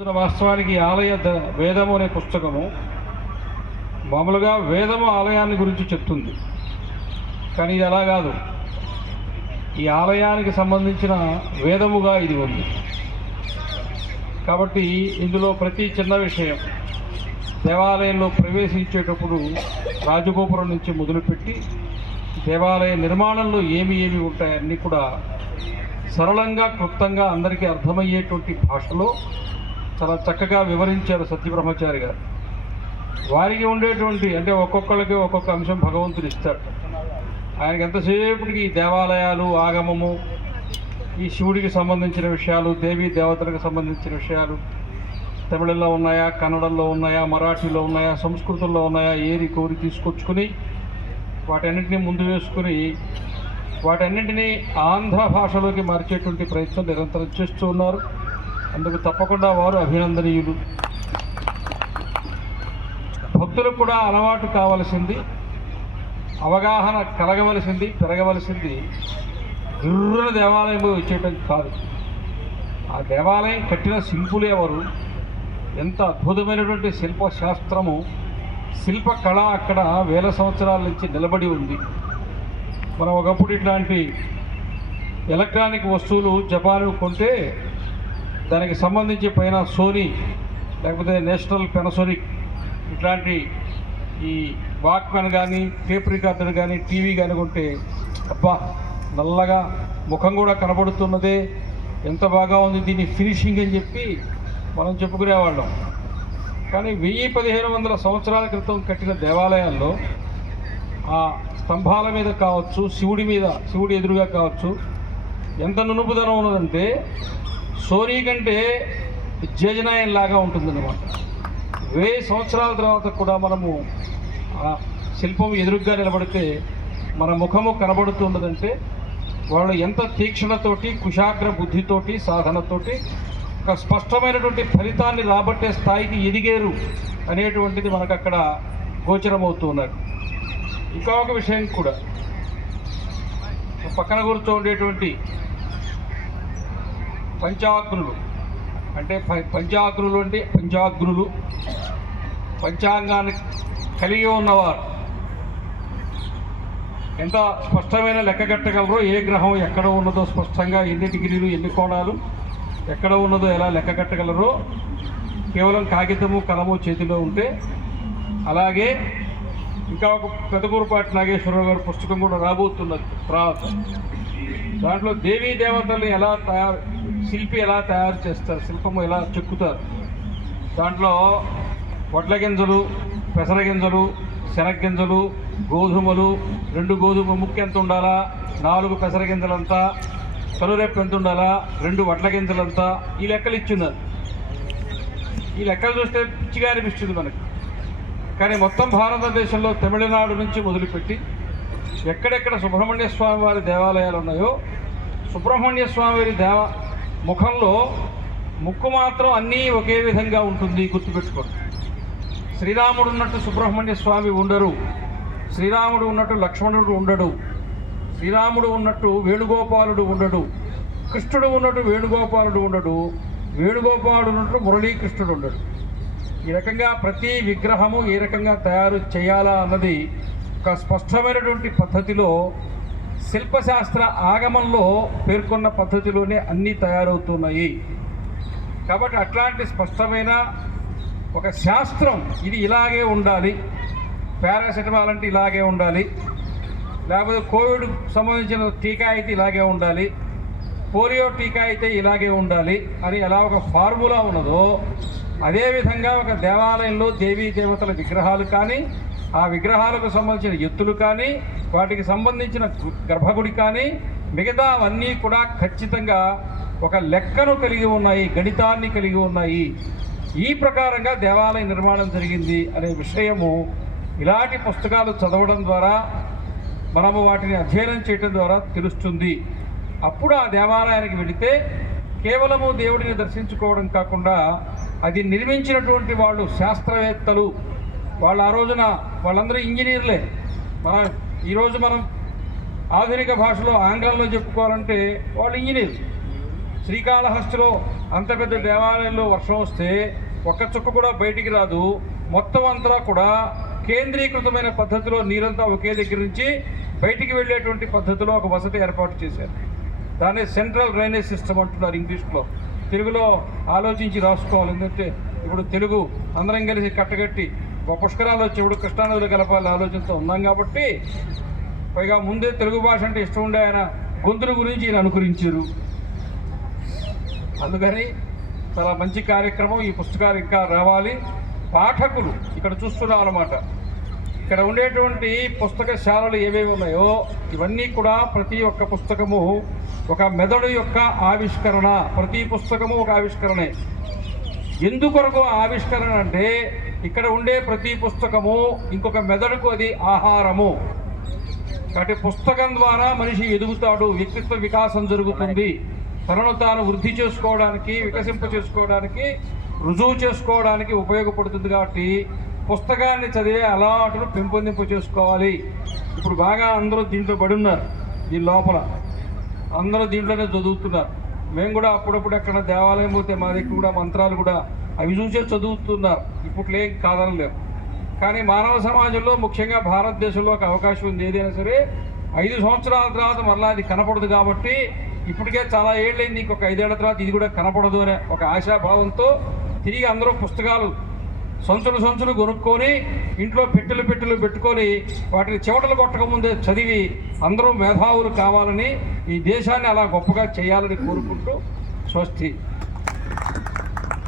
వాస్తవానికి ఆలయ ద- వేదము అనే పుస్తకము మామూలుగా వేదము ఆలయాన్ని గురించి చెప్తుంది. కానీ ఇది అలా కాదు. ఈ ఆలయానికి సంబంధించిన వేదముగా ఇది ఉంది. కాబట్టి ఇందులో ప్రతి చిన్న విషయం దేవాలయంలో ప్రవేశించేటప్పుడు రాజగోపురం నుంచి మొదలుపెట్టి దేవాలయ నిర్మాణంలో ఏమి ఏమి ఉంటాయన్నీ కూడా సరళంగా క్లుప్తంగా అందరికీ అర్థమయ్యేటువంటి భాషలో చాలా చక్కగా వివరించారు సత్యబ్రహ్మచారి గారు. వారికి ఉండేటువంటి అంటే ఒక్కొక్కళ్ళకి ఒక్కొక్క అంశం భగవంతుడు ఇస్తాడు. ఆయనకి ఎంతసేపటికి ఈ దేవాలయాలు ఆగమము ఈ శివుడికి సంబంధించిన విషయాలు దేవీ దేవతలకు సంబంధించిన విషయాలు తమిళంలో ఉన్నాయా కన్నడంలో ఉన్నాయా మరాఠీలో ఉన్నాయా సంస్కృతంలో ఉన్నాయా ఏరి కోరి తీసుకొచ్చుకుని వాటన్నింటినీ ముందు వేసుకుని వాటన్నింటినీ ఆంధ్ర భాషలోకి మార్చేటువంటి ప్రయత్నం నిరంతరం చేస్తూ ఉన్నారు. అందుకు తప్పకుండా వారు అభినందనీయులు. భక్తులకు కూడా అలవాటు కావలసింది అవగాహన కలగవలసింది పెరగవలసింది గిర్రున దేవాలయం వచ్చేయటం కాదు. ఆ దేవాలయం కట్టిన శిల్పులు ఎవరు? ఎంత అద్భుతమైనటువంటి శిల్పశాస్త్రము. శిల్పకళ అక్కడ వేల సంవత్సరాల నుంచి నిలబడి ఉంది. మనం ఒకప్పుడు ఇట్లాంటి ఎలక్ట్రానిక్ వస్తువులు జపాన్ కొంటే దానికి సంబంధించి పైన సోనీ లేకపోతే నేషనల్ పెనసోనిక్ ఇట్లాంటి ఈ వాక్మెన్ కానీ టేప్ రికార్డర్ కానీ టీవీ కానీ ఉంటే అబ్బా నల్లగా ముఖం కూడా కనబడుతున్నదే. ఎంత బాగా ఉంది దీని ఫినిషింగ్ అని చెప్పి మనం చెప్పుకునేవాళ్ళం. కానీ వెయ్యి పదిహేను వందల సంవత్సరాల క్రితం కట్టిన దేవాలయాల్లో ఆ స్తంభాల మీద కావచ్చు శివుడి మీద శివుడి ఎదురుగా కావచ్చు ఎంత నునుపుదనం ఉన్నదంటే సోనీ కంటే జేజనాయం లాగా ఉంటుందన్నమాట. వెయ్యి సంవత్సరాల తర్వాత కూడా మనము ఆ శిల్పం ఎదురుగ్గా నిలబడితే మన ముఖము కనబడుతున్నదంటే వాళ్ళు ఎంత తీక్షణతోటి కుశాగ్ర బుద్ధితోటి సాధనతోటి ఒక స్పష్టమైనటువంటి ఫలితాన్ని రాబట్టే స్థాయికి ఎదిగేరు అనేటువంటిది మనకు అక్కడ గోచరమవుతున్నారు ఇంకా ఒక విషయం కూడా. పక్కన కూర్చో ఉండేటువంటి పంచాగ్నులు. అంటే ప- పంచాగ్నులు అంటే పంచాగ్నులు. పంచాంగాన్ని కలిగి ఉన్నవారు. ఎంత స్పష్టమైన లెక్క కట్టగలరో ఏ గ్రహం ఎక్కడ ఉన్నదో స్పష్టంగా ఎన్ని డిగ్రీలు ఎన్ని కోణాలు ఎక్కడ ఉన్నదో ఎలా లెక్క కట్టగలరో కేవలం కాగితము కలము చేతిలో ఉంటే. అలాగే ఇంకా ఒక పెదకూరుపాటి నాగేశ్వరరావు గారి పుస్తకం కూడా రాబోతున్నది. తర్వాత దాంట్లో దేవీ దేవతలు ఎలా తయారు శిల్పి ఎలా తయారు చేస్తారు శిల్పము ఎలా చెక్కుతారు? దాంట్లో వడ్ల గింజలు పెసర గింజలు శనగ్గింజలు గోధుమలు రెండు గోధుమ ముక్క ఎంత ఉండాలా నాలుగు పెసర గింజలంతా కనురెప్ప ఎంత ఉండాలా రెండు వడ్ల గింజలంతా ఈ లెక్కలు ఇచ్చింది ఈ లెక్కలు చూస్తే పిచ్చిగా అనిపిస్తుంది మనకు. కానీ మొత్తం భారతదేశంలో తమిళనాడు నుంచి మొదలుపెట్టి ఎక్కడెక్కడ సుబ్రహ్మణ్య స్వామి వారి దేవాలయాలు ఉన్నాయో సుబ్రహ్మణ్య స్వామి వారి దేవ ముఖంలో ముక్కు మాత్రం అన్నీ ఒకే విధంగా ఉంటుంది గుర్తుపెట్టుకోండి. శ్రీరాముడు ఉన్నట్టు సుబ్రహ్మణ్య స్వామి ఉండరు శ్రీరాముడు ఉన్నట్టు లక్ష్మణుడు ఉండడు శ్రీరాముడు ఉన్నట్టు వేణుగోపాలుడు ఉండడు కృష్ణుడు ఉన్నట్టు వేణుగోపాలుడు ఉండడు వేణుగోపాలుడు ఉన్నట్టు మురళీకృష్ణుడు ఉండడు. ఈ రకంగా ప్రతి విగ్రహము ఏ రకంగా తయారు చేయాలా అన్నది ఒక స్పష్టమైనటువంటి పద్ధతిలో శిల్పశాస్త్ర ఆగమంలో పేర్కొన్న పద్ధతిలోనే అన్నీ తయారవుతున్నాయి. కాబట్టి అట్లాంటి స్పష్టమైన ఒక శాస్త్రం ఇది ఇలాగే ఉండాలి. పారాసెటమాల్ అంటే ఇలాగే ఉండాలి. లేకపోతే కోవిడ్ సంబంధించిన టీకా అయితే ఇలాగే ఉండాలి. పోలియో టీకా అయితే ఇలాగే ఉండాలి అని ఎలా ఒక ఫార్ములా ఉన్నదో అదేవిధంగా ఒక దేవాలయంలో దేవీ దేవతల విగ్రహాలు కానీ ఆ విగ్రహాలకు సంబంధించిన ఎత్తులు కానీ వాటికి సంబంధించిన గర్భగుడి కానీ మిగతా అవన్నీ కూడా ఖచ్చితంగా ఒక లెక్కను కలిగి ఉన్నాయి గణితాన్ని కలిగి ఉన్నాయి. ఈ ప్రకారంగా దేవాలయ నిర్మాణం జరిగింది అనే విషయము ఇలాంటి పుస్తకాలు చదవడం ద్వారా మనము వాటిని అధ్యయనం చేయడం ద్వారా తెలుస్తుంది. అప్పుడు ఆ దేవాలయానికి వెళితే కేవలము దేవుడిని దర్శించుకోవడం కాకుండా అది నిర్మించినటువంటి వాళ్ళు శాస్త్రవేత్తలు వాళ్ళు ఆ రోజున వాళ్ళందరూ ఇంజనీర్లే. మన ఈరోజు మనం ఆధునిక భాషలో ఆంగ్లంలో చెప్పుకోవాలంటే వాళ్ళు ఇంజనీర్. శ్రీకాళహస్తిలో అంత పెద్ద దేవాలయంలో వర్షం వస్తే ఒక్క చుక్క కూడా బయటికి రాదు. మొత్తం అంతా కూడా కేంద్రీకృతమైన పద్ధతిలో నీరంతా ఒకే దగ్గర నుంచి బయటికి వెళ్ళేటువంటి పద్ధతిలో ఒక వసతి ఏర్పాటు చేశారు. దాన్ని సెంట్రల్ డ్రైనేజ్ సిస్టమ్ అంటున్నారు ఇంగ్లీష్లో తెలుగులో ఆలోచించి రాసుకోవాలి ఎందుకంటే ఇప్పుడు తెలుగు అందరం కలిసి కట్టగట్టి ఒక పుష్కరాలు వచ్చి ఇప్పుడు కలపాలి ఆలోచనతో ఉన్నాం కాబట్టి పైగా ముందే తెలుగు భాష అంటే ఇష్టం ఉండే ఆయన గొంతుల గురించి ఈయన అనుకరించారు. అందుకని చాలా మంచి కార్యక్రమం ఈ పుస్తకాలు ఇంకా రావాలి. పాఠకులు ఇక్కడ చూస్తున్నాం అన్నమాట ఇక్కడ ఉండేటువంటి పుస్తకశాలలు ఏవేవి ఉన్నాయో ఇవన్నీ కూడా ప్రతి ఒక్క పుస్తకము ఒక మెదడు యొక్క ఆవిష్కరణ. ప్రతి పుస్తకము ఒక ఆవిష్కరణే. ఎందుకొరకు ఆవిష్కరణ అంటే ఇక్కడ ఉండే ప్రతి పుస్తకము ఇంకొక మెదడుకు అది ఆహారము. కాబట్టి పుస్తకం ద్వారా మనిషి ఎదుగుతాడు వ్యక్తిత్వ వికాసం జరుగుతుంది. తనను తాను వృద్ధి చేసుకోవడానికి వికసింప చేసుకోవడానికి రుజువు చేసుకోవడానికి ఉపయోగపడుతుంది కాబట్టి పుస్తకాన్ని చదివే అలవాటును పెంపొందింపు చేసుకోవాలి. ఇప్పుడు బాగా అందరూ దీంట్లో పడి ఉన్నారు దీని లోపల. అందరూ దీంట్లోనే చదువుతున్నారు. మేము కూడా అప్పుడప్పుడు ఎక్కడ దేవాలయం పోతే మా దగ్గర కూడా మంత్రాలు కూడా అవి చూసే చదువుతున్నారు. ఇప్పట్లో ఏం కాదనలేము కానీ మానవ సమాజంలో ముఖ్యంగా భారతదేశంలో ఒక అవకాశం ఉంది. ఏదైనా సరే ఐదు సంవత్సరాల తర్వాత మరలా అది కనపడదు కాబట్టి ఇప్పటికే చాలా ఏళ్ళైంది. ఇంకొక ఐదేళ్ళ తర్వాత ఇది కూడా కనపడదు అనే ఒక ఆశాభావంతో తిరిగి అందరూ పుస్తకాలు సంచులు సంచులు కొనుక్కొని ఇంట్లో పెట్టెలు పెట్టెలు పెట్టుకొని వాటిని చెవటలు కొట్టకముందే చదివి అందరూ మేధావులు కావాలని ఈ దేశాన్ని అలా గొప్పగా చేయాలని కోరుకుంటూ స్వస్తి.